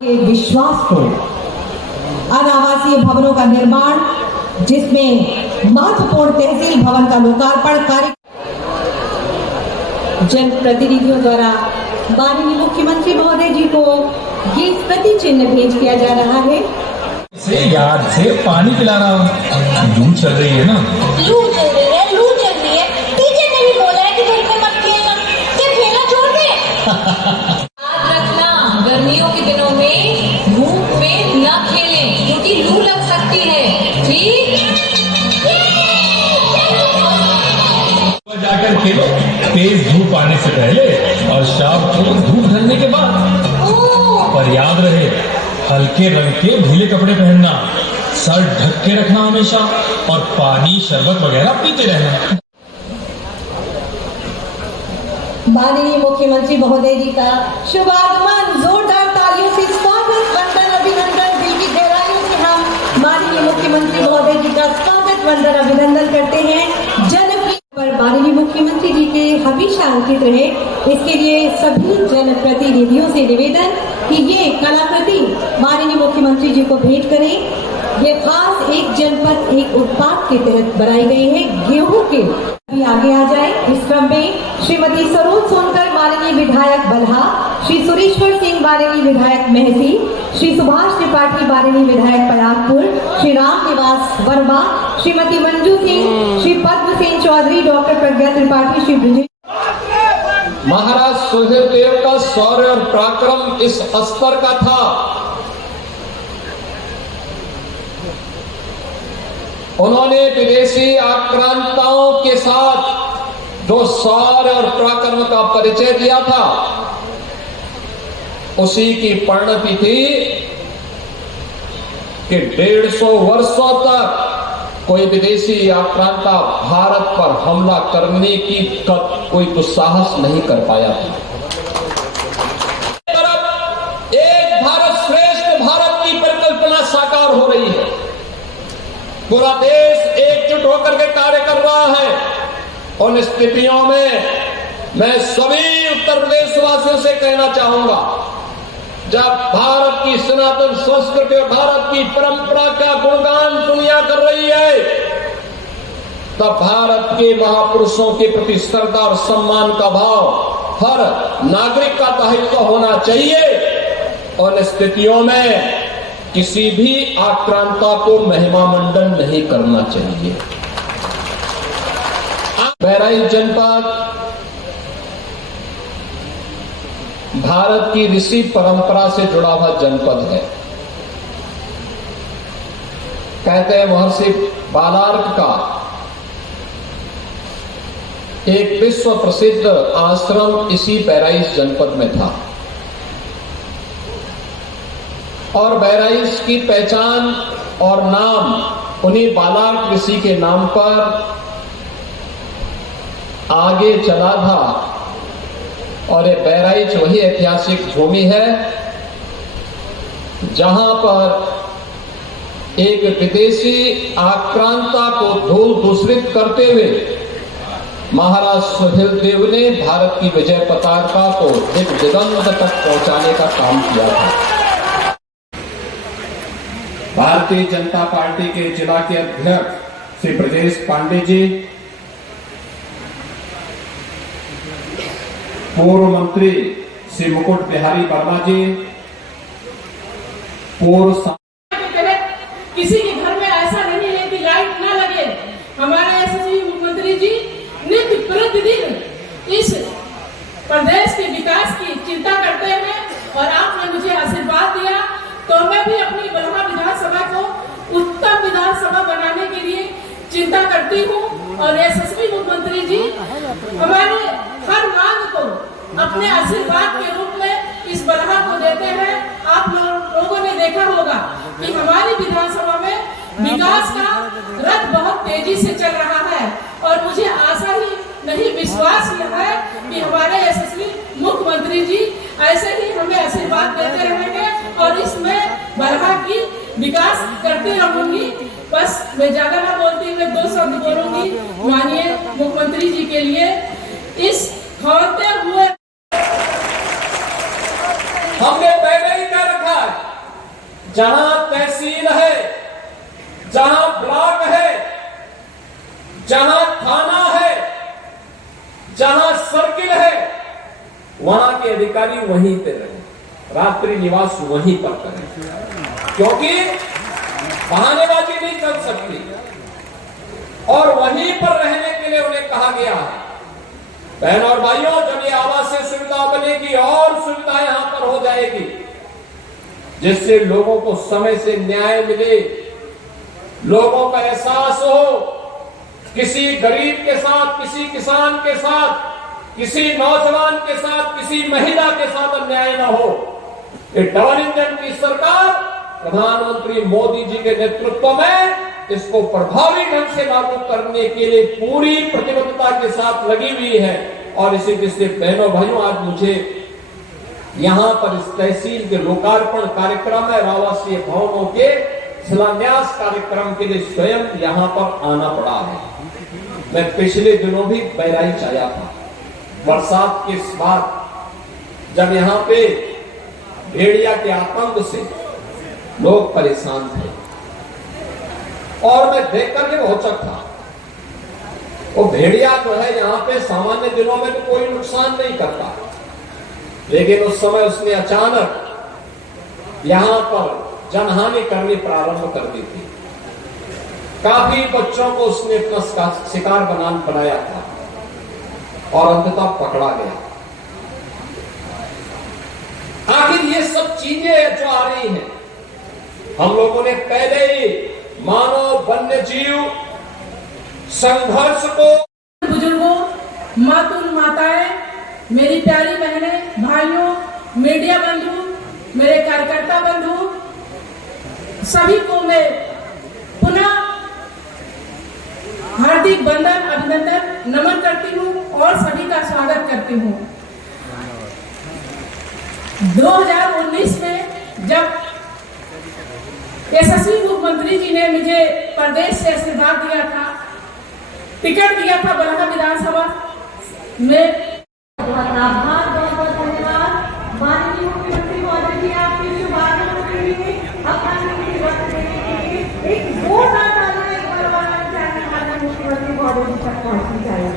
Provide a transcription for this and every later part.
के विश्वास को अनावासीय भवनों का निर्माण, जिसमें महत्वपूर्ण तहसील भवन का लोकार्पण कार्य जनप्रतिनिधियों द्वारा माननीय मुख्यमंत्री महोदय जी को ये स्मृति चिन्ह भेंट किया जा रहा है। से याद से पानी पिला रहा हूँ। लू चल रही है ना? लू चल रही है, लू चल रही है। टीचर ने भी बोला है कि धूप में मत खेलना, क्या खेलना छोड़ दे। याद रखना, गर्मियों के दिनों में धूप में न खेलें क्योंकि लू लग सकती है। ठीक? जाकर खेलो तेज धूप आने से पहले और शाम को धूप ढलने के बाद। पर याद रहे, हल्के रंग के ढीले कपड़े पहनना, सर ढक के रखना हमेशा और पानी शरबत वगैरह पीते रहना। माननीय मुख्यमंत्री महोदय जी का शुभ आगमन जोरदार तालियों से स्वागत, वंदन, अभिनंदन। दिल की गहराइयों से हम माननीय मुख्यमंत्री महोदय जी का स्वागत, वंदन, अभिनंदन करते हैं। जनप्रिय पर माननीय मुख्यमंत्री जी के हमेशा अंकित रहे, इसके लिए सभी जनप्रतिनिधियों से निवेदन कि ये कलाकृति माननीय मुख्यमंत्री जी को भेंट करें। ये खास एक जनपद एक उत्पाद के तहत बनाई गई है, गेहूं के। अभी आगे आ जाए। इस क्रम में श्रीमती सरोज सोनकर माननीय विधायक बल्हा, श्री सुरेश्वर सिंह माननीय विधायक महसी, श्री सुभाष त्रिपाठी माननीय विधायक परागपुर, श्री राम निवास वर्मा, श्रीमती मंजू सिंह, श्री पद्म सिंह चौधरी, डॉक्टर प्रज्ञा त्रिपाठी, श्री ब्रजेश। महाराज सुहेलदेव का शौर्य और पराक्रम इस स्तर का था, उन्होंने विदेशी आक्रांताओं के साथ जो शौर्य और पराक्रम का परिचय दिया था, उसी की परिणति थी कि 150 वर्षों तक कोई विदेशी आक्रांता भारत पर हमला करने की कोई दुस्साहस नहीं कर पाया था। एक भारत श्रेष्ठ भारत की परिकल्पना साकार हो रही है। पूरा देश एकजुट होकर के कार्य कर रहा है। उन स्थितियों में मैं सभी उत्तर प्रदेश वासियों से कहना चाहूंगा, जब भारत की सनातन संस्कृति और भारत की परंपरा का गुणगान दुनिया कर रही है, तब भारत के महापुरुषों के प्रति श्रद्धा और सम्मान का भाव हर नागरिक का दायित्व होना चाहिए। उन स्थितियों में किसी भी आक्रांता को महिमा मंडन नहीं करना चाहिए। बहराइच जनपद भारत की ऋषि परंपरा से जुड़ा हुआ जनपद है। कहते हैं महर्षि बालार्क का एक विश्व प्रसिद्ध आश्रम इसी बहराइच जनपद में था और बहराइच की पहचान और नाम उन्हीं बालार्क ऋषि के नाम पर आगे चला था। और ये बहराइच वही ऐतिहासिक भूमि है जहां पर एक विदेशी आक्रांता को धूल दूषित करते हुए महाराज सुहेलदेव ने भारत की विजय पताका को एक दिगंत तक पहुंचाने का काम किया था। भारतीय जनता पार्टी के जिला के अध्यक्ष श्री ब्रजेश पांडे जी, पूर्व मंत्री श्री मुकुट बिहारी वर्मा जी, पूर्व किसी के घर में ऐसा नहीं है कि लाइट ना लगे। हमारे यशस्वी मुख्यमंत्री जी नित्य प्रतिदिन इस प्रदेश के विकास की चिंता करते हैं और आपने मुझे आशीर्वाद दिया तो मैं भी अपनी बल्हा विधानसभा को उत्तम विधानसभा बनाने के लिए चिंता करती हूँ। और यशस्वी मुख्यमंत्री जी हमारे हर मांग को अपने आशीर्वाद के रूप में इस बल्हा को देते हैं। आप लोगों ने देखा होगा कि हमारी विधानसभा में विकास का रथ बहुत तेजी से चल रहा है और मुझे आशा ही नहीं विश्वास है कि हमारे यशस्वी मुख्यमंत्री जी ऐसे ही हमें आशीर्वाद देते रहेंगे और इसमें बल्हा की विकास करती रहूंगी। बस मैं ज्यादा ना बोलती, मैं 2 शब्द बोलूंगी माननीय मुख्यमंत्री जी के लिए। इस खौलते हुए हमने पहले ही कह रखा है जहां तहसील है, जहां ब्लॉक है, जहां थाना है, जहां सर्किल है, वहां के अधिकारी वहीं पे रहे, रात्रि निवास वहीं पर करें, क्योंकि बहानेबाजी नहीं चल सकती। और वहीं पर रहने के लिए उन्हें कहा गया है। बहन और भाइयों, जब ये आवासीय सुविधा बनेगी और सुविधा यहां पर हो जाएगी, जिससे लोगों को समय से न्याय मिले, लोगों का एहसास हो, किसी गरीब के साथ, किसी किसान के साथ, किसी नौजवान के साथ, किसी महिला के साथ अन्याय न हो। ये डबल इंजन की सरकार प्रधानमंत्री मोदी जी के नेतृत्व में इसको प्रभावी ढंग से लागू करने के लिए पूरी प्रतिबद्धता के साथ लगी हुई है। और इसी दृष्टि से बहनों भाइयों, आज मुझे यहां पर इस तहसील के लोकार्पण कार्यक्रम में आवासीय भवनों के शिलान्यास कार्यक्रम के लिए स्वयं यहां पर आना पड़ा है। मैं पिछले दिनों भी बहराइच आया था, बरसात के बाद, जब यहां पे भेड़िया के आतंक से लोग परेशान थे और मैं देख करके रोचक था। वो भेड़िया जो है यहाँ पे सामान्य दिनों में तो कोई नुकसान नहीं करता, लेकिन उस समय उसने अचानक यहां पर जनहानि करनी प्रारंभ कर दी थी। काफी बच्चों को उसने अपना शिकार बनाया था और अंततः पकड़ा गया। आखिर ये सब चीजें जो आ रही हैं, हम लोगों ने पहले ही मानव वन्य जीव संघर्ष को, बुजुर्गों, मातुल माताएं, मेरी प्यारी बहनें, भाइयों, मीडिया बंधु, मेरे कार्यकर्ता बंधु, सभी को मैं पुनः हार्दिक वंदन, अभिनंदन, नमन करती हूँ और सभी का स्वागत करती हूँ। 2019 में जब यशस्वी मुख्यमंत्री जी ने मुझे प्रदेश से आशीर्वाद दिया था, टिकट दिया था बलहा विधानसभा में, बहुत आभार, बहुत बहुत धन्यवाद माननीय मुख्यमंत्री महोदय जी, आपके शुभारंभ के लिए अपना कीमती वक्त देने के लिए एक जोरदार तालियां एक बार और चाहिए माननीय मुख्यमंत्री महोदय जी तक पहुंचनी चाहिए।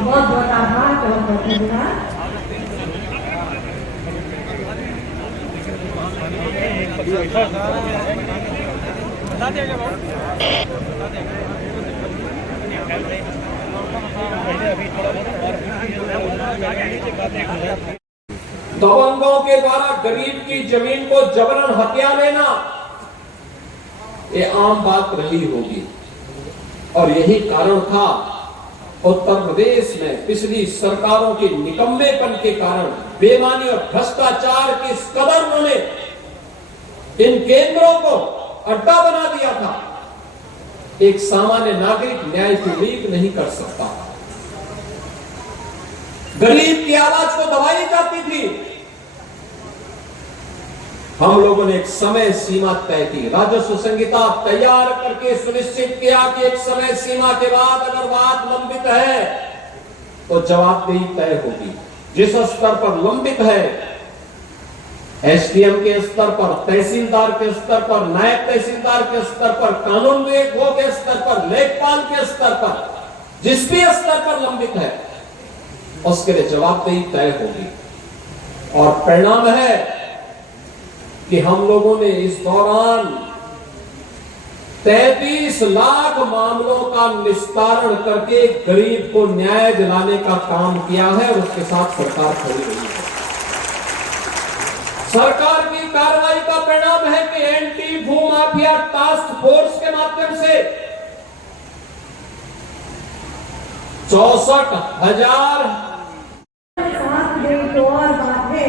बहुत बहुत आभार, बहुत बहुत धन्यवाद। दबंगों के द्वारा गरीब की जमीन को जबरन हत्या लेना, ये आम बात रही होगी। और यही कारण था उत्तर प्रदेश में पिछली सरकारों के निकम्मेपन के कारण, बेईमानी और भ्रष्टाचार के इस कदर उन्होंने इन केंद्रों को अड्डा बना दिया था। एक सामान्य नागरिक न्याय की उम्मीद नहीं कर सकता। गरीब की आवाज को दबाई जाती थी। हम लोगों ने एक समय सीमा तय की, राजस्व संहिता तैयार करके सुनिश्चित किया कि एक समय सीमा के बाद अगर बात लंबित है तो जवाबदेही तय होगी। जिस स्तर पर लंबित है, एसडीएम के स्तर पर, तहसीलदार के स्तर पर, नायब तहसीलदार के स्तर पर, कानून विभाग के स्तर पर, लेखपाल के स्तर पर, जिस भी स्तर पर लंबित है उसके लिए जवाबदेही तय होगी। और परिणाम है कि हम लोगों ने इस दौरान 33 लाख मामलों का निस्तारण करके गरीब को न्याय दिलाने का काम किया है और उसके साथ सरकार खड़ी हुई है। सरकार की कार्रवाई का परिणाम है कि एंटी भू माफिया टास्क फोर्स के माध्यम से 64,000 और बात है,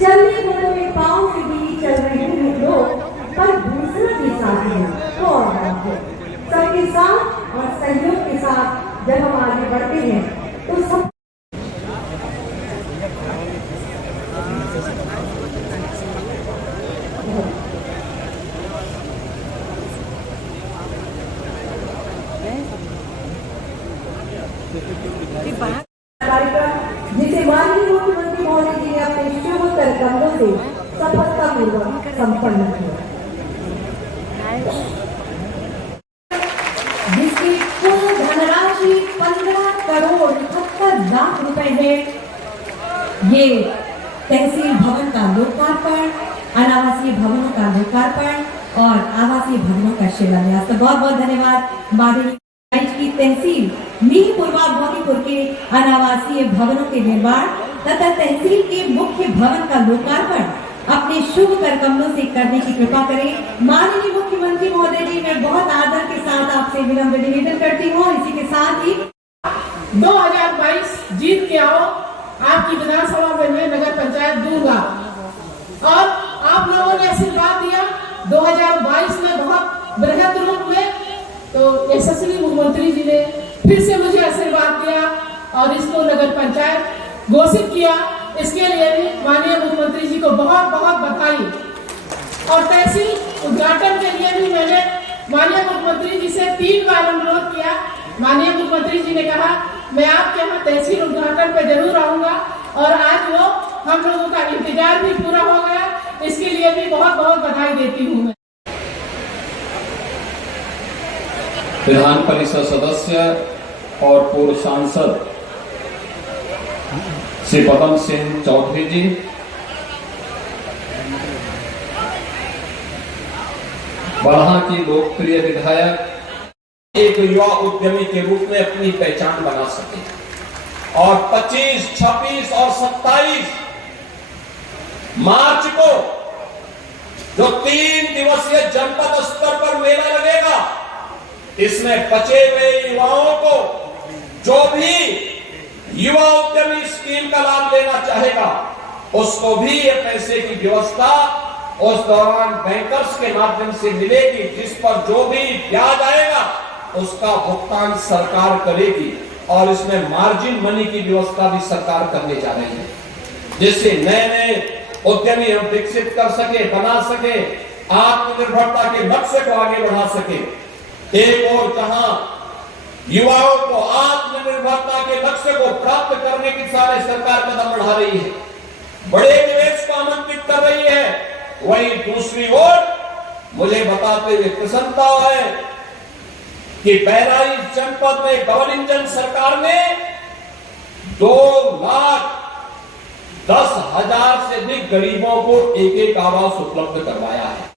चलने बोलने पाँव से भी चल रहे हैं लोग, पर दूसरा के साथ है तो और बात है। सबके साथ और सहयोग के साथ जब हम आगे बढ़ते हैं तो सब कार्यक्रम जिसे माननीय मुख्यमंत्री महोदय जी ने अपने शुभ कर कदमों से सफलतापूर्वक संपन्न किया, जिसकी कुल धनराशि 15,78,00,000 रुपए है। ये तहसील भवन का लोकार्पण, अनावासीय भवनों का लोकार्पण और आवासीय भवनों का शिलान्यास। तो बहुत बहुत धन्यवाद माननीय की तहसील मीरपुरवा भौतिकपुर के अनावासीय भवनों के निर्माण तथा तहसील के मुख्य भवन का लोकार्पण अपने शुभ कर कमलों से करने की कृपा करें। माननीय मुख्यमंत्री महोदय जी, मैं बहुत आदर के साथ आपसे विनम्र निवेदन करती हूँ। इसी के साथ ही 2022 जीत के आओ, आपकी विधानसभा में मैं नगर पंचायत दूंगा। और आप लोगों ने आशीर्वाद दिया 2022 में बहुत बृहद रूप में, तो यशस्वी मुख्यमंत्री जी ने फिर से मुझे आशीर्वाद दिया और इसको नगर पंचायत घोषित किया। इसके लिए भी माननीय मुख्यमंत्री जी को बहुत बहुत बधाई। और तहसील उद्घाटन के लिए भी मैंने माननीय मुख्यमंत्री जी से 3 बार अनुरोध किया। माननीय मुख्यमंत्री जी ने कहा मैं आपके यहाँ तहसील उद्घाटन पे जरूर आऊंगा, और आज वो हम लोगों का इंतजार भी पूरा हो गया। इसके लिए भी बहुत बहुत बधाई देती हूँ मैं। विधान परिषद सदस्य और पूर्व सांसद श्री पदम सिंह चौधरी जी, बरहा की लोकप्रिय विधायक, एक युवा उद्यमी के रूप में अपनी पहचान बना सके। और 25, 26 और 27 मार्च को जो 3 दिवसीय जनपद स्तर पर मेला लगेगा, इसमें बचे हुए युवाओं को जो भी युवा उद्यमी स्कीम का लाभ लेना चाहेगा, उसको भी ये पैसे की व्यवस्था उस दौरान बैंकर्स के माध्यम से मिलेगी, जिस पर जो भी ब्याज आएगा उसका भुगतान सरकार करेगी। और इसमें मार्जिन मनी की व्यवस्था भी सरकार करने जा रही है, जिससे नए नए उद्यमी हम विकसित कर सके, बना सके, आत्मनिर्भरता के लक्ष्य को आगे बढ़ा सके। एक और जहां युवाओं को आत्मनिर्भरता के लक्ष्य को प्राप्त करने की सारे सरकार कदम बढ़ा रही है, बड़े निवेश को आमंत्रित कर रही है, वहीं दूसरी ओर मुझे बताते हुए प्रसन्नता है कि बहराइच जनपद में डबल इंजन सरकार ने 2,10,000 से अधिक गरीबों को एक आवास उपलब्ध करवाया है।